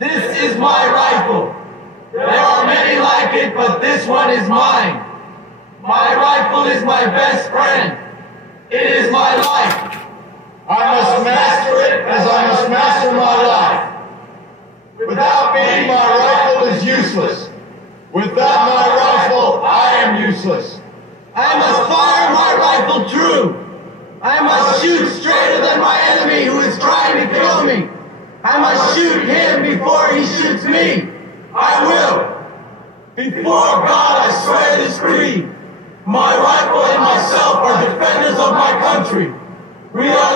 This is my rifle. There are many like it, but this one is mine. My rifle is my best friend. It is my life. I must master it as I must master my life. Without me, my rifle is useless. Without my rifle, I am useless. I must fire my rifle true. I must shoot straighter than my enemy who is trying to kill me. I must shoot him before he shoots me. I will. Before God, I swear this creed. My rifle and myself are defenders of my country. We are